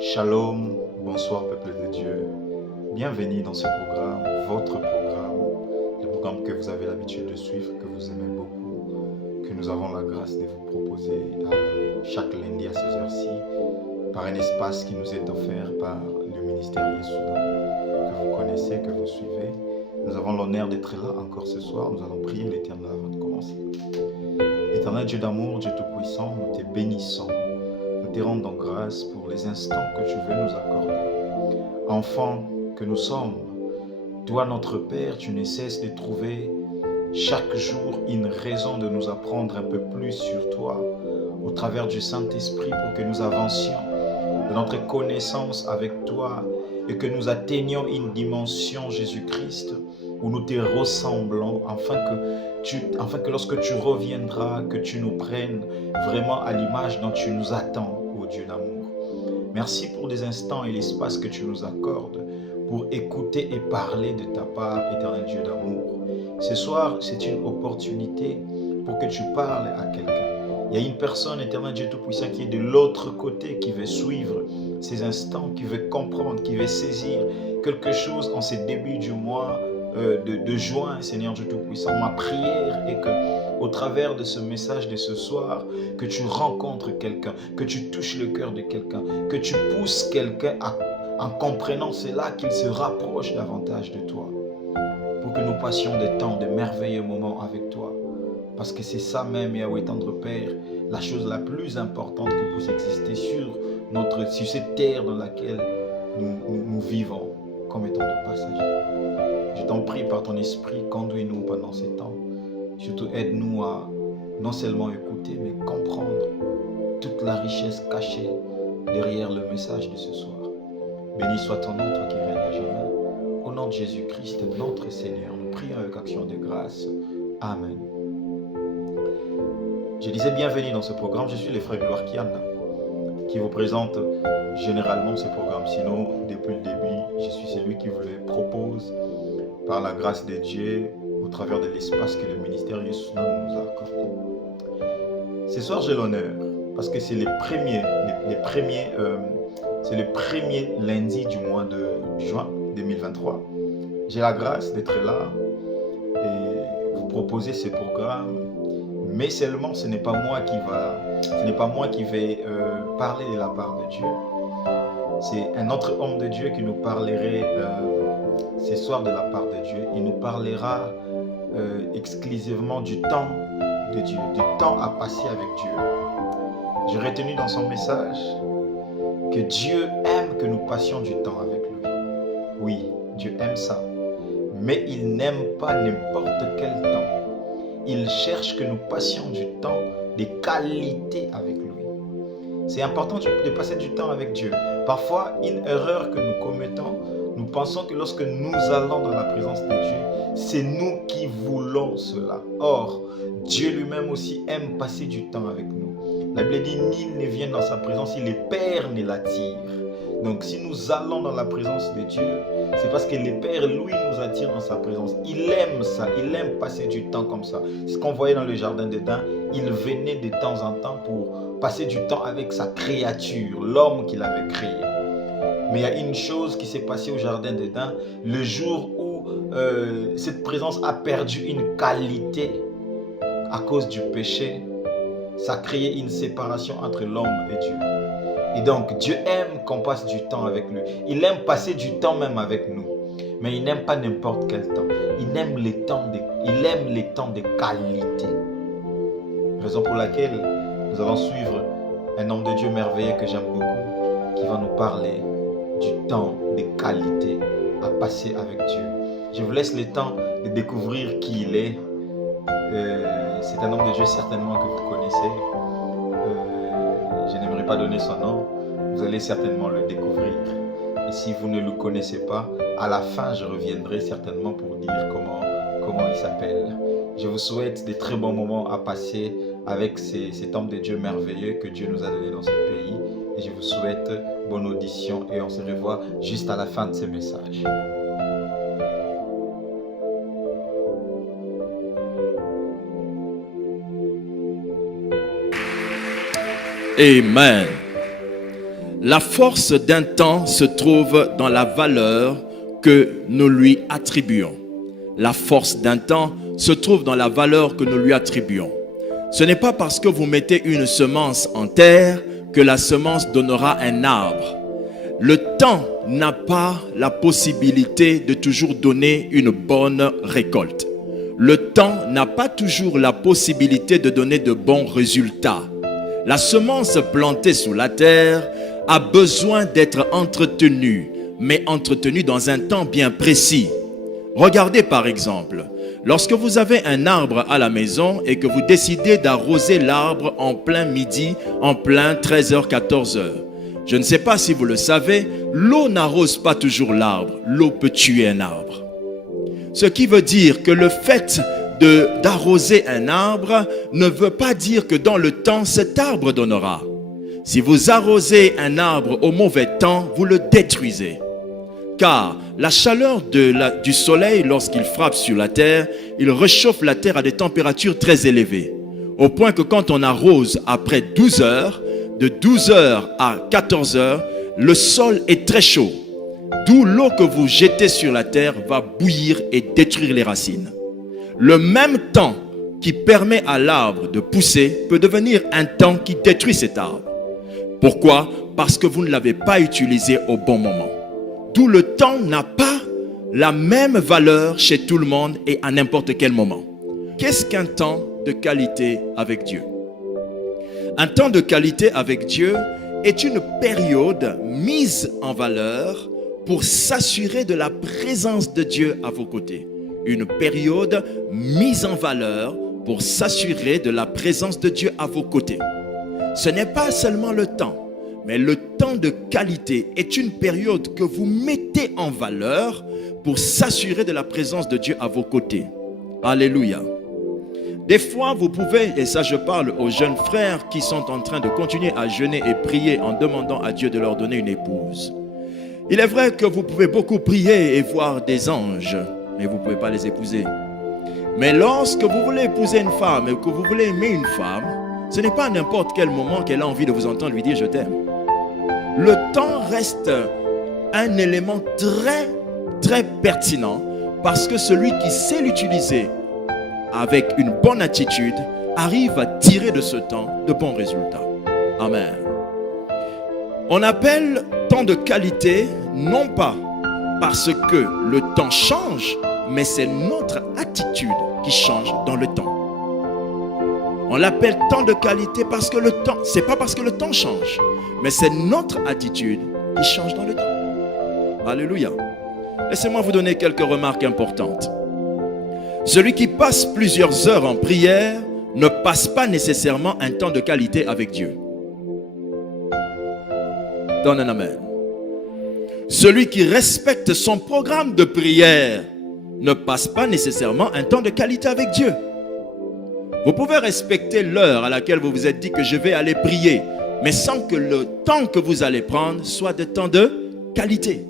Shalom, bonsoir peuple de Dieu. Bienvenue dans ce programme, votre programme, le programme que vous avez l'habitude de suivre, que vous aimez beaucoup, que nous avons la grâce de vous proposer chaque lundi à ces heures-ci, par un espace qui nous est offert par le ministère Yesouda, que vous connaissez, que vous suivez. Nous avons l'honneur d'être là encore ce soir. Nous allons prier l'Éternel avant de commencer. Éternel Dieu d'amour, Dieu Tout-Puissant, nous te bénissons. Nous te rendons grâce pour les instants que tu veux nous accorder. Enfants que nous sommes, toi notre Père, tu ne cesses de trouver chaque jour une raison de nous apprendre un peu plus sur toi au travers du Saint-Esprit pour que nous avancions de notre connaissance avec toi et que nous atteignions une dimension Jésus-Christ où nous te ressemblons afin que lorsque tu reviendras, que tu nous prennes vraiment à l'image dont tu nous attends, ô Dieu d'amour. Merci pour les instants et l'espace que tu nous accordes pour écouter et parler de ta part, éternel Dieu d'amour. Ce soir, c'est une opportunité pour que tu parles à quelqu'un. Il y a une personne, éternel Dieu Tout-Puissant, qui est de l'autre côté, qui veut suivre ces instants, qui veut comprendre, qui veut saisir quelque chose en ces débuts du mois de juin, Seigneur Dieu Tout-Puissant. Ma prière est que, au travers de ce message de ce soir, que tu rencontres quelqu'un, que tu touches le cœur de quelqu'un, que tu pousses quelqu'un en comprenant cela, qu'il se rapproche davantage de toi, pour que nous passions des temps, de merveilleux moments avec toi. Parce que c'est ça même, Yahweh tendre Père, la chose la plus importante que puisse exister sur cette terre dans laquelle nous vivons comme étant de passagers. Je t'en prie par ton esprit, conduis-nous pendant ces temps. Surtout aide-nous à non seulement écouter, mais comprendre toute la richesse cachée derrière le message de ce soir. Béni soit ton nom, toi qui règnes à jamais. Au nom de Jésus-Christ, notre Seigneur, nous prions avec action de grâce. Amen. Je disais bienvenue dans ce programme. Je suis le frère Gloire Kian qui vous présente généralement ce programme. Sinon, depuis le début, je suis celui qui vous le propose par la grâce de Dieu au travers de l'espace que le ministère Yesouda nous a accordé. Ce soir, j'ai l'honneur parce que c'est le premier lundi du mois de juin 2023. J'ai la grâce d'être là et vous proposer ce programme. Mais seulement, ce n'est pas moi qui vais parler de la part de Dieu. C'est un autre homme de Dieu qui nous parlerait ce soir de la part de Dieu. Il nous parlera exclusivement du temps de Dieu, du temps à passer avec Dieu. J'ai retenu dans son message que Dieu aime que nous passions du temps avec lui. Oui, Dieu aime ça. Mais il n'aime pas n'importe quel temps. Il cherche que nous passions du temps de qualité avec lui. C'est important de passer du temps avec Dieu. Parfois, une erreur que nous commettons, nous pensons que lorsque nous allons dans la présence de Dieu, c'est nous qui voulons cela. Or, Dieu lui-même aussi aime passer du temps avec nous. La Bible dit, nul ne vient dans sa présence si le Père ne l'attire. Donc si nous allons dans la présence de Dieu, c'est parce que le Père, lui, nous attire dans sa présence. Il aime ça, il aime passer du temps comme ça. C'est ce qu'on voyait dans le jardin d'Éden. Il venait de temps en temps pour passer du temps avec sa créature, l'homme qu'il avait créé. Mais il y a une chose qui s'est passée au jardin d'Éden, le jour où cette présence a perdu une qualité à cause du péché, ça a créé une séparation entre l'homme et Dieu. Et donc, Dieu aime qu'on passe du temps avec lui. Il aime passer du temps même avec nous. Mais il n'aime pas n'importe quel temps. Il aime les temps de qualité. Raison pour laquelle nous allons suivre un homme de Dieu merveilleux que j'aime beaucoup, qui va nous parler du temps de qualité à passer avec Dieu. Je vous laisse le temps de découvrir qui il est. C'est un homme de Dieu certainement que vous connaissez. Je n'aimerais pas donner son nom, vous allez certainement le découvrir. Et si vous ne le connaissez pas, à la fin, je reviendrai certainement pour dire comment il s'appelle. Je vous souhaite des très bons moments à passer avec cet homme de Dieu merveilleux que Dieu nous a donné dans ce pays. Et je vous souhaite bonne audition et on se revoit juste à la fin de ce message. Amen. La force d'un temps se trouve dans la valeur que nous lui attribuons. La force d'un temps se trouve dans la valeur que nous lui attribuons. Ce n'est pas parce que vous mettez une semence en terre que la semence donnera un arbre. Le temps n'a pas la possibilité de toujours donner une bonne récolte. Le temps n'a pas toujours la possibilité de donner de bons résultats. La semence plantée sous la terre a besoin d'être entretenue, mais entretenue dans un temps bien précis. Regardez par exemple, lorsque vous avez un arbre à la maison et que vous décidez d'arroser l'arbre en plein midi, en plein 13h, 14h. Je ne sais pas si vous le savez, l'eau n'arrose pas toujours l'arbre. L'eau peut tuer un arbre. Ce qui veut dire que le fait d'arroser un arbre ne veut pas dire que dans le temps, cet arbre donnera. Si vous arrosez un arbre au mauvais temps, vous le détruisez. Car la chaleur du soleil, lorsqu'il frappe sur la terre, il réchauffe la terre à des températures très élevées. Au point que quand on arrose après 12 heures, de 12 heures à 14 heures, le sol est très chaud. D'où l'eau que vous jetez sur la terre va bouillir et détruire les racines. Le même temps qui permet à l'arbre de pousser peut devenir un temps qui détruit cet arbre. Pourquoi? Parce que vous ne l'avez pas utilisé au bon moment. D'où le temps n'a pas la même valeur chez tout le monde et à n'importe quel moment. Qu'est-ce qu'un temps de qualité avec Dieu? Un temps de qualité avec Dieu est une période mise en valeur pour s'assurer de la présence de Dieu à vos côtés. Une période mise en valeur pour s'assurer de la présence de Dieu à vos côtés. Ce n'est pas seulement le temps, mais le temps de qualité est une période que vous mettez en valeur pour s'assurer de la présence de Dieu à vos côtés. Alléluia. Des fois, vous pouvez, et ça je parle aux jeunes frères qui sont en train de continuer à jeûner et prier en demandant à Dieu de leur donner une épouse. Il est vrai que vous pouvez beaucoup prier et voir des anges, mais vous ne pouvez pas les épouser. Mais lorsque vous voulez épouser une femme et que vous voulez aimer une femme, ce n'est pas à n'importe quel moment qu'elle a envie de vous entendre lui dire « je t'aime ». Le temps reste un élément très, très pertinent parce que celui qui sait l'utiliser avec une bonne attitude arrive à tirer de ce temps de bons résultats. Amen. On appelle temps de qualité non pas parce que le temps change, mais c'est notre attitude qui change dans le temps. On l'appelle temps de qualité parce que le temps, c'est pas parce que le temps change, mais c'est notre attitude qui change dans le temps. Alléluia. Laissez-moi vous donner quelques remarques importantes. Celui qui passe plusieurs heures en prière ne passe pas nécessairement un temps de qualité avec Dieu. Donne un amen. Celui qui respecte son programme de prière ne passe pas nécessairement un temps de qualité avec Dieu. Vous pouvez respecter l'heure à laquelle vous vous êtes dit que je vais aller prier, mais sans que le temps que vous allez prendre soit de temps de qualité.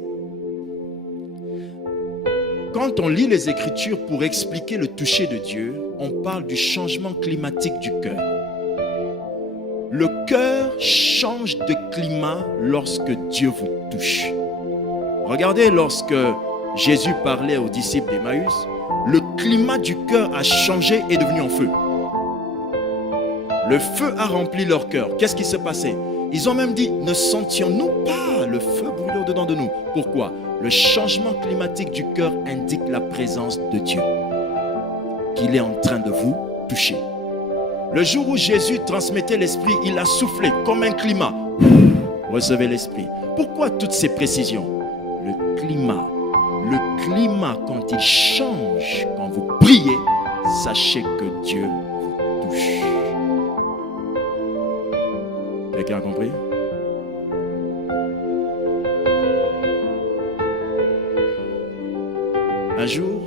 Quand on lit les Écritures pour expliquer le toucher de Dieu, on parle du changement climatique du cœur. Le cœur change de climat lorsque Dieu vous touche. Regardez, lorsque Jésus parlait aux disciples d'Emmaüs, le climat du cœur a changé et est devenu en feu. Le feu a rempli leur cœur. Qu'est-ce qui s'est passé? Ils ont même dit, ne sentions-nous pas le feu brûler au-dedans de nous? Pourquoi? Le changement climatique du cœur indique la présence de Dieu, qu'il est en train de vous toucher. Le jour où Jésus transmettait l'Esprit, il a soufflé comme un climat. Recevez l'Esprit. Pourquoi toutes ces précisions? Le climat, quand il change, quand vous priez, sachez que Dieu vous touche. Quelqu'un a compris? Un jour,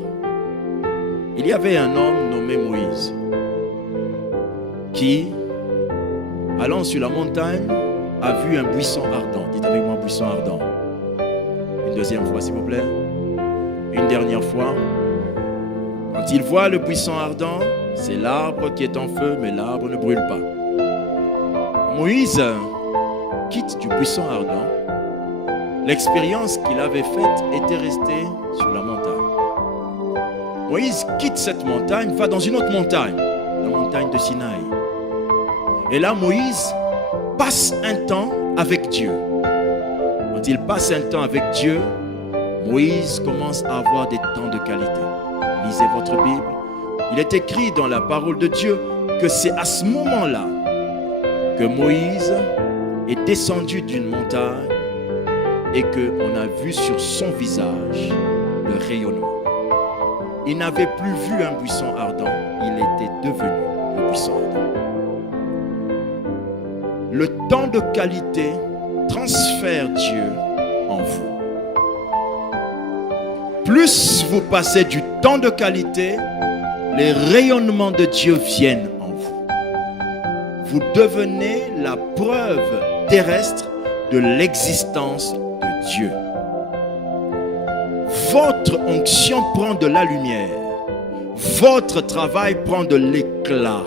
il y avait un homme nommé Moïse qui, allant sur la montagne, a vu un buisson ardent. Dites avec moi, buisson ardent. Une deuxième fois, s'il vous plaît. Une dernière fois. Quand il voit le buisson ardent, c'est l'arbre qui est en feu, mais l'arbre ne brûle pas. Moïse quitte du buisson ardent, l'expérience qu'il avait faite était restée sur la montagne. Moïse quitte cette montagne, va dans une autre montagne, la montagne de Sinaï. Et là, Moïse passe un temps avec Dieu. Quand il passe un temps avec Dieu, Moïse commence à avoir des temps de qualité. Lisez votre Bible. Il est écrit dans la parole de Dieu que c'est à ce moment-là que Moïse est descendu d'une montagne et qu'on a vu sur son visage le rayonnement. Il n'avait plus vu un buisson ardent, il était devenu un buisson ardent. Le temps de qualité transfère Dieu en vous. Plus vous passez du temps de qualité, les rayonnements de Dieu viennent en vous. Vous devenez la preuve terrestre de l'existence de Dieu. Votre onction prend de la lumière. Votre travail prend de l'éclat.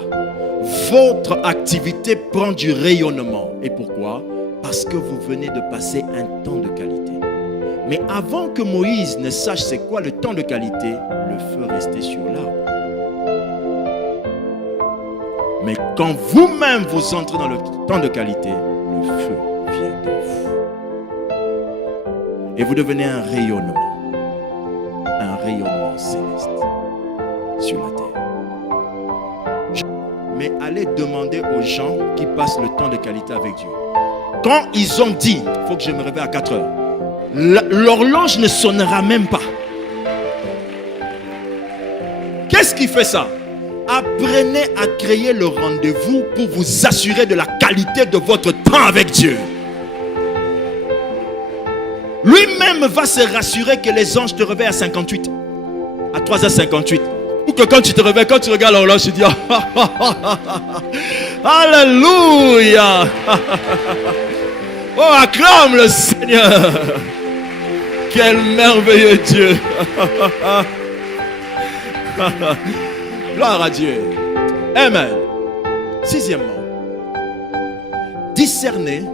Votre activité prend du rayonnement. Et pourquoi? Parce que vous venez de passer un temps de qualité. Mais avant que Moïse ne sache c'est quoi le temps de qualité, le feu restait sur l'arbre. Mais quand vous-même vous entrez dans le temps de qualité, le feu vient en vous. Et vous devenez un rayonnement céleste sur la terre. Mais allez demander aux gens qui passent le temps de qualité avec Dieu. Quand ils ont dit, il faut que je me réveille à 4 heures, l'horloge ne sonnera même pas. Qu'est-ce qui fait ça? Apprenez à créer le rendez-vous pour vous assurer de la qualité de votre temps avec Dieu. Lui-même va se rassurer que les anges te réveillent à 58, à 3h58. Ou que quand tu te réveilles, quand tu regardes l'horloge, tu dis Alléluia. Oh, acclame le Seigneur. Quel merveilleux Dieu. Gloire à Dieu. Amen. Sixièmement, discernez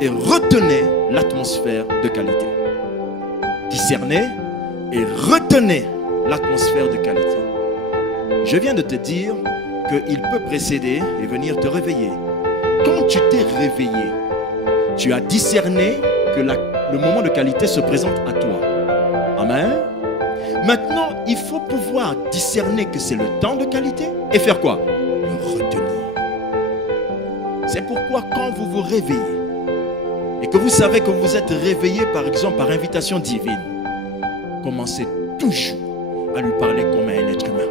et retenez l'atmosphère de qualité. Discernez et retenez l'atmosphère de qualité. Je viens de te dire qu'il peut précéder et venir te réveiller. Quand tu t'es réveillé, tu as discerné que le moment de qualité se présente à toi. Amen. Maintenant, il faut pouvoir discerner que c'est le temps de qualité et faire quoi? Le retenir. C'est pourquoi quand vous vous réveillez et que vous savez que vous êtes réveillé par exemple par invitation divine, commencez toujours à lui parler comme un être humain.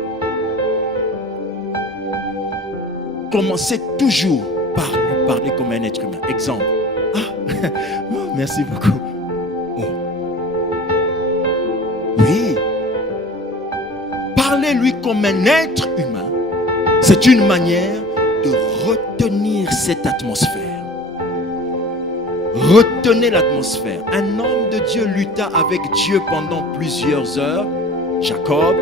Commencez toujours par lui parler comme un être humain. Exemple. Oh, merci beaucoup. Oh. Oui. Parlez-lui comme un être humain. C'est une manière de retenir cette atmosphère. Retenez l'atmosphère. Un homme de Dieu lutta avec Dieu pendant plusieurs heures, Jacob,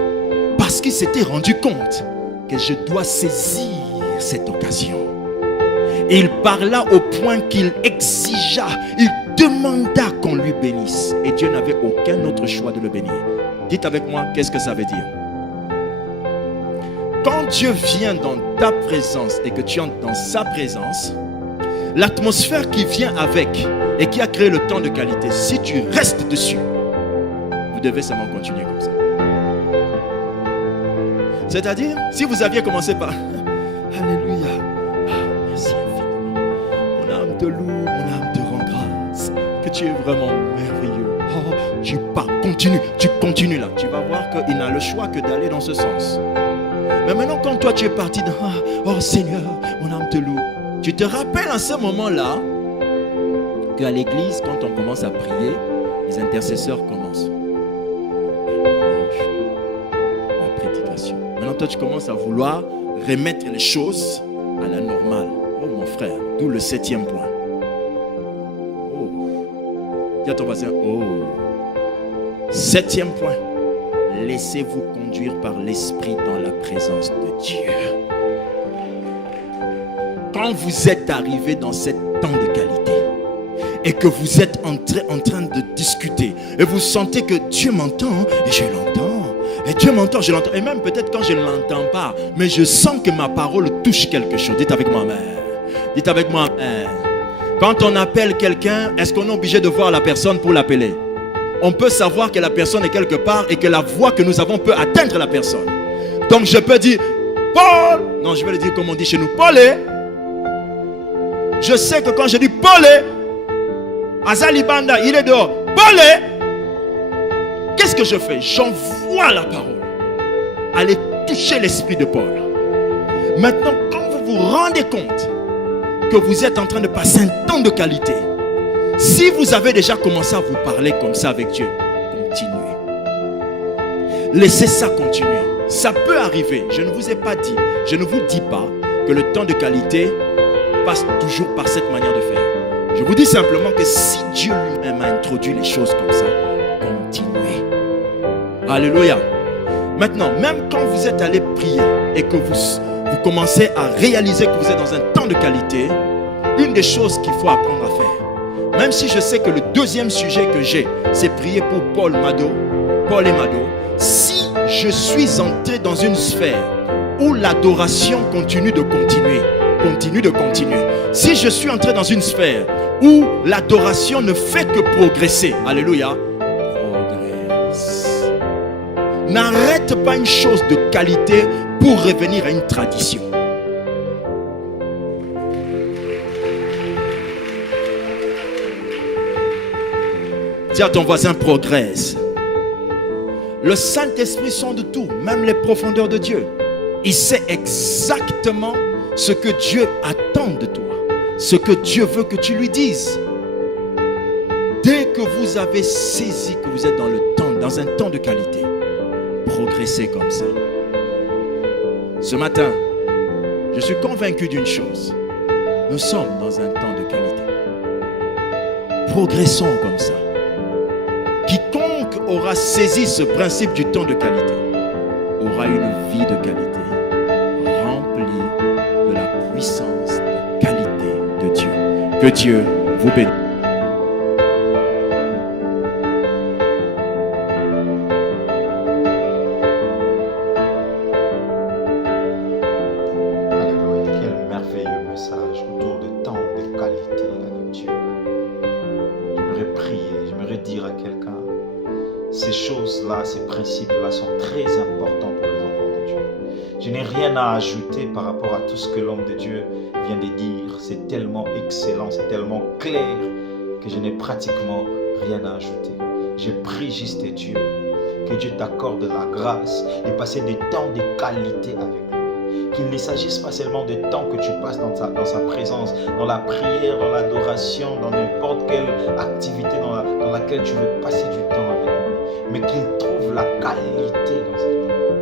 parce qu'il s'était rendu compte que je dois saisir cette occasion. Et il parla au point qu'il exigea, il demanda qu'on lui bénisse. Et Dieu n'avait aucun autre choix de le bénir. Dites avec moi, qu'est-ce que ça veut dire? Quand Dieu vient dans ta présence et que tu entres dans sa présence, l'atmosphère qui vient avec et qui a créé le temps de qualité, si tu restes dessus, vous devez seulement continuer comme ça. C'est-à-dire, si vous aviez commencé par Alléluia, merci infiniment, mon âme te loue, mon âme te rend grâce, que tu es vraiment merveilleux. Oh, tu pars, tu continues là. Tu vas voir qu'il n'a le choix que d'aller dans ce sens. Mais maintenant, quand toi tu es parti dans oh Seigneur, mon âme te loue, tu te rappelles à ce moment-là qu'à l'église, quand on commence à prier, les intercesseurs commencent. La prédication. Maintenant, toi, tu commences à vouloir remettre les choses à la normale. Oh, mon frère, d'où le 7e point. Oh. Dis à ton voisin, oh. 7e point. Laissez-vous conduire par l'Esprit dans la présence de Dieu. Quand vous êtes arrivé dans ce temps de qualité, et que vous êtes en train de discuter et vous sentez que Dieu m'entend et je l'entends. Et Dieu m'entend, je l'entends. Et même peut-être quand je ne l'entends pas, mais je sens que ma parole touche quelque chose. Dites avec moi amen. Dites avec moi amen. Quand on appelle quelqu'un, est-ce qu'on est obligé de voir la personne pour l'appeler? On peut savoir que la personne est quelque part et que la voix que nous avons peut atteindre la personne. Donc je peux dire, Paul. Non, je vais le dire comme on dit chez nous, Paul est. Je sais que quand je dis Paul est, Azali Banda, il est dehors. Paul est. Qu'est-ce que je fais? J'envoie la parole. Allez toucher l'esprit de Paul. Maintenant, quand vous vous rendez compte que vous êtes en train de passer un temps de qualité, si vous avez déjà commencé à vous parler comme ça avec Dieu, continuez. Laissez ça continuer. Ça peut arriver. Je ne vous ai pas dit, je ne vous dis pas que le temps de qualité passe toujours par cette manière de faire. Je vous dis simplement que si Dieu lui-même a introduit les choses comme ça, continuez. Alléluia. Maintenant, même quand vous êtes allé prier et que vous commencez à réaliser que vous êtes dans un temps de qualité, une des choses qu'il faut apprendre à faire, même si je sais que le deuxième sujet que j'ai, c'est prier pour Paul et Mado, si je suis entré dans une sphère où l'adoration continue de continuer, si je suis entré dans une sphère où l'adoration ne fait que progresser, alléluia, progresse. N'arrête pas une chose de qualité pour revenir à une tradition. Dis à ton voisin, progresse. Le Saint-Esprit sonde tout, même les profondeurs de Dieu. Il sait exactement ce que Dieu attend de toi, ce que Dieu veut que tu lui dises. Dès que vous avez saisi que vous êtes dans un temps de qualité, progressez comme ça. Ce matin, je suis convaincu d'une chose. Nous sommes dans un temps de qualité. Progressons comme ça. Quiconque aura saisi ce principe du temps de qualité aura une vie de qualité, remplie de la puissance de qualité de Dieu. Que Dieu vous bénisse. Alléluia, quel merveilleux message autour de temps de qualité avec Dieu. J'aimerais prier, j'aimerais dire à quelqu'un, ces choses-là, ces principes-là sont très importants pour les enfants de Dieu. Je n'ai rien à ajouter par rapport à tout ce que l'homme de Dieu vient de dire. C'est tellement excellent, c'est tellement clair que je n'ai pratiquement rien à ajouter. Je prie juste Dieu, que Dieu t'accorde la grâce de passer des temps de qualité avec lui. Qu'il ne s'agisse pas seulement de temps que tu passes dans sa présence, dans la prière, dans l'adoration, dans n'importe quelle activité dans laquelle tu veux passer du temps avec lui, mais qu'il trouve la qualité dans cette temps.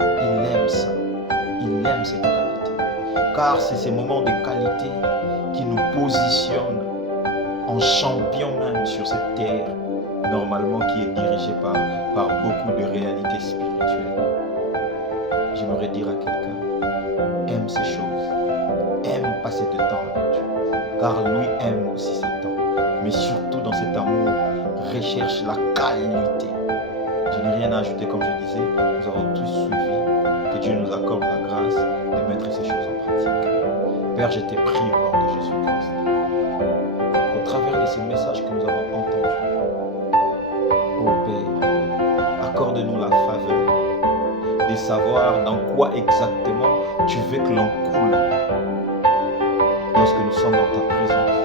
Il aime ça. Il aime cette qualité. Car c'est ces moments de qualité qui nous positionnent en champion même sur cette terre, normalement qui est dirigée par beaucoup de réalités spirituelles. J'aimerais dire à quelqu'un, aime ces choses, aime passer de temps avec Dieu, car lui aime aussi ces temps. Mais surtout dans cet amour, recherche la qualité. Je n'ai rien à ajouter, comme je disais, nous avons tous suivi. Que Dieu nous accorde la grâce de mettre ces choses en pratique. Père, je te prie au nom de Jésus-Christ, au travers de ces messages que nous avons entendus, ô Père, accorde-nous la faveur de savoir dans quoi exactement tu veux que l'on coule lorsque nous sommes dans ta présence.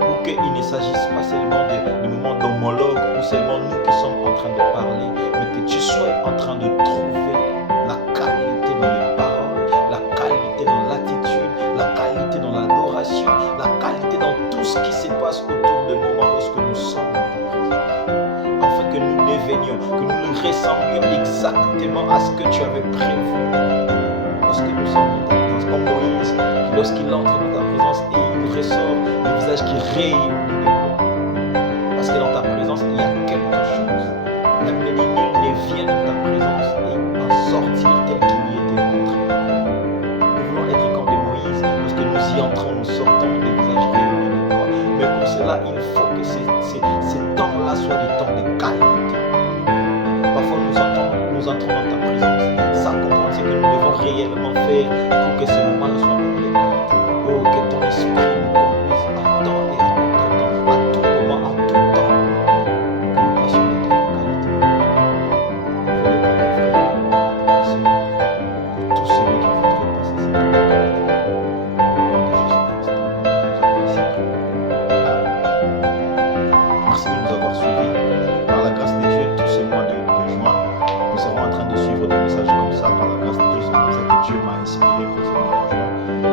Pour qu'il ne s'agisse pas seulement de moments d'homologue ou seulement nous qui sommes en train de parler, mais que tu sois en train de trouver la qualité dans les paroles, la qualité dans l'attitude, la qualité dans l'adoration, la qualité dans tout ce qui se passe autour de moments lorsque nous sommes dans ta présence. Afin que nous devenions, que nous nous ressemblions exactement à ce que tu avais prévu lorsque nous sommes dans ta présence. Comme Moïse, lorsqu'il entre dans ta présence et il ressort le visage qui rayonne de gloire. Parce que dans ta présence, il y a quelque chose. Même les nul ne vient dans ta présence et en sortir tel qu'il y était entré. Nous voulons être comme de Moïse. Lorsque nous y entrons, nous sortons des visages rayonnants de gloire. Mais pour cela, il faut que ces temps-là soient des temps de qualité. Parfois nous entrons dans ta présence sans comprendre ce que nous devons réellement faire pour que ces moments-là soient de qualité. Oh, que ton esprit nous conduise à temps et à contre-temps, à tout moment, à tout temps, que nous passions des temps de qualité. Fais-le pour mon frère, pour ma soeur, pour tous ceux qui voudraient passer ces temps de qualité. Au nom de Jésus-Christ, nous avons ainsi prié. Amen. Merci de nous avoir suivis. Par la grâce de Dieu, tout ce mois de juin, nous serons en train de suivre des messages comme ça. Par la grâce de Dieu, c'est comme ça que Dieu m'a inspiré pour ce mois de juin.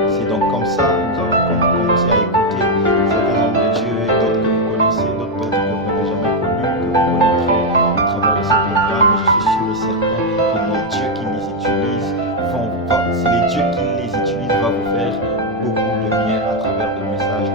C'est donc comme ça, nous allons commencer à écouter certains hommes de Dieu et d'autres que vous connaissez, d'autres peut-être que vous n'avez jamais connus, que vous connaîtrez à travers de ce programme. Mais je suis sûr et certain que les dieux qui les utilisent les dieux qui les utilisent va vous faire beaucoup de bien à travers des messages